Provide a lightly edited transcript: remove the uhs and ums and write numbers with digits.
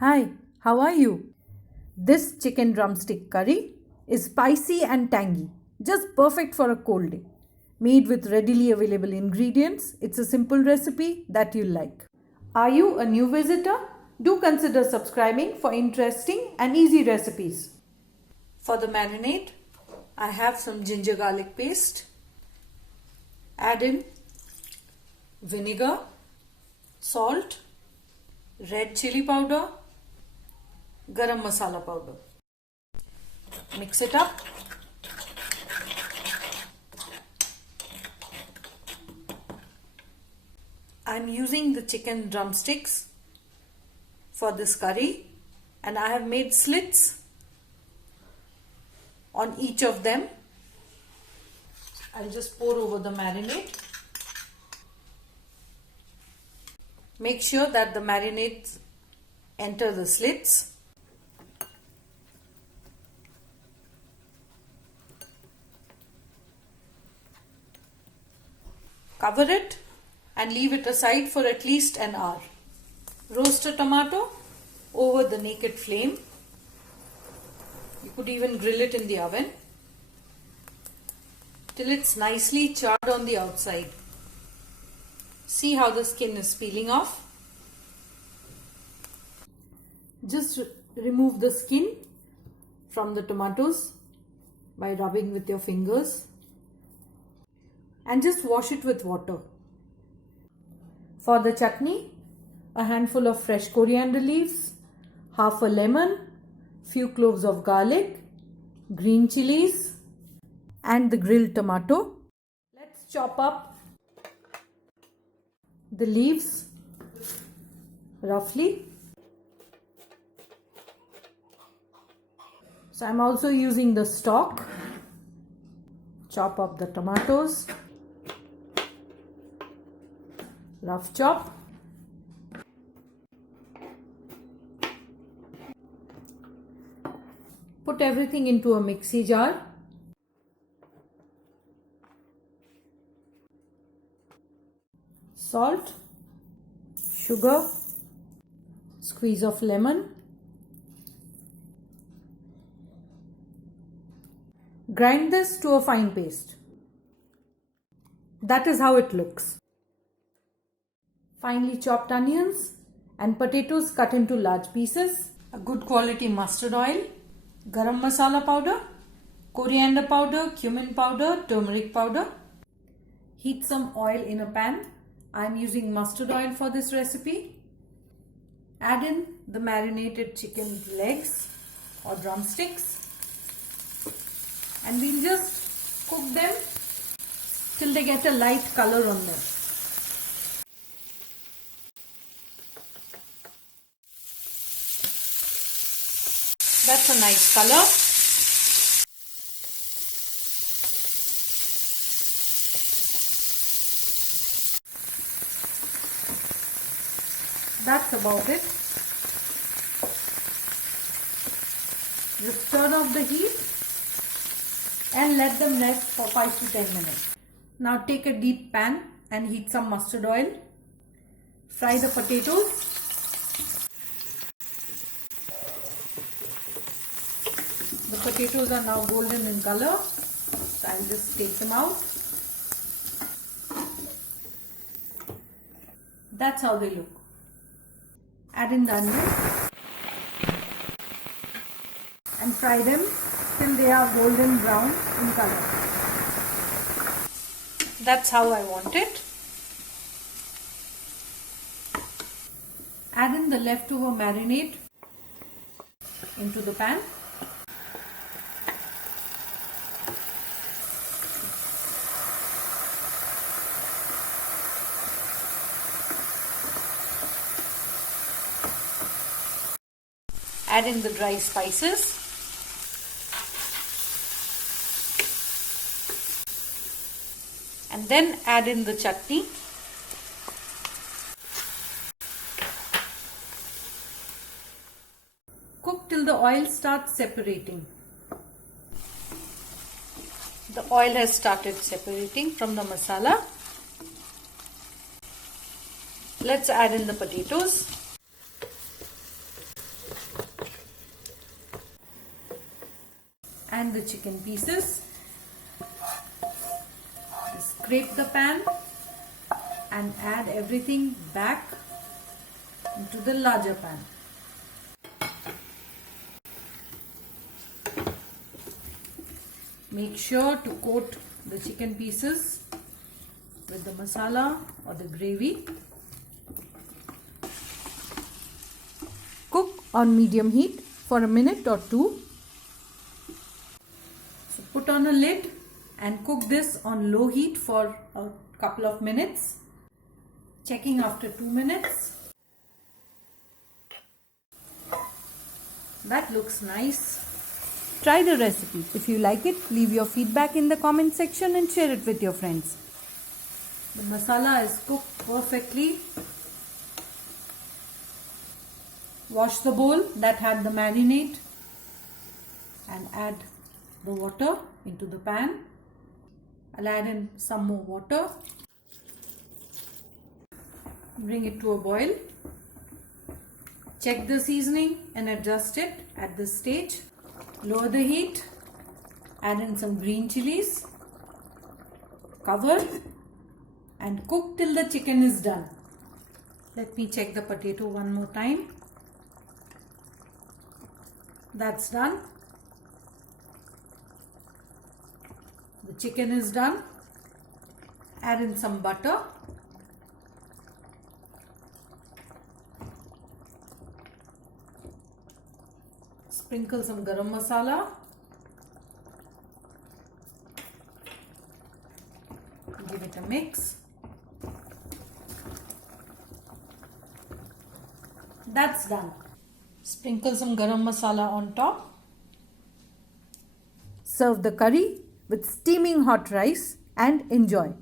Hi, how are you? This chicken drumstick curry is spicy and tangy, just perfect for a cold day. Made with readily available ingredients, it's a simple recipe that you'll like. Are you a new visitor? Do consider subscribing for interesting and easy recipes. For the marinade, I have some ginger garlic paste. Add in vinegar, salt, red chili powder, garam masala powder. Mix it up. I'm using the chicken drumsticks for this curry and I have made slits on each of them. I'll just pour over the marinade. Make sure that the marinades enter the slits. Cover it and leave it aside for at least an hour. Roast a tomato over the naked flame. You could even grill it in the oven till it's nicely charred on the outside. See how the skin is peeling off. Just remove the skin from the tomatoes by rubbing with your fingers and just wash it with water. For the chutney, a handful of fresh coriander leaves, half a lemon, few cloves of garlic, green chilies and the grilled tomato. Let's chop up the leaves roughly. So I'm also using the stalk. Chop up the tomatoes. Rough chop. Put everything into a mixie jar. Salt, sugar, squeeze of lemon. Grind this to a fine paste. That is how it looks. Finely chopped onions and potatoes cut into large pieces. A good quality mustard oil, garam masala powder, coriander powder, cumin powder, turmeric powder. Heat some oil in a pan. I am using mustard oil for this recipe. Add in the marinated chicken legs or drumsticks and we'll just cook them till they get a light color on them. That's a nice color. That's about it. Just turn off the heat and let them rest for 5 to 10 minutes. Now take a deep pan and heat some mustard oil. Fry the potatoes. The potatoes are now golden in color, so I'll just take them out. That's how they look. Add in the onions and fry them till they are golden brown in color. That's how I want it. Add in the leftover marinade into the pan. Add in the dry spices. And then add in the chutney. Cook till the oil starts separating. The oil has started separating from the masala. Let's add in the potatoes. and the chicken pieces. Just scrape the pan and add everything back into the larger pan. Make sure to coat the chicken pieces with the masala or the gravy. Cook on medium heat for a minute or two. So put on a lid and cook this on low heat for a couple of minutes. Checking after 2 minutes. That looks nice. Try the recipe. If you like it, leave your feedback in the comment section and share it with your friends. The masala is cooked perfectly. Wash the bowl that had the marinade and add the water into the pan. I'll add in some more water. Bring it to a boil. Check the seasoning and adjust it at this stage. Lower the heat. Add in some green chilies. Cover and cook till the chicken is done. Let me check the potato one more time. That's done. The chicken is done. Add in some butter. Sprinkle some garam masala. Give it a mix. That's done. Sprinkle some garam masala on top. Serve the curry with steaming hot rice and enjoy.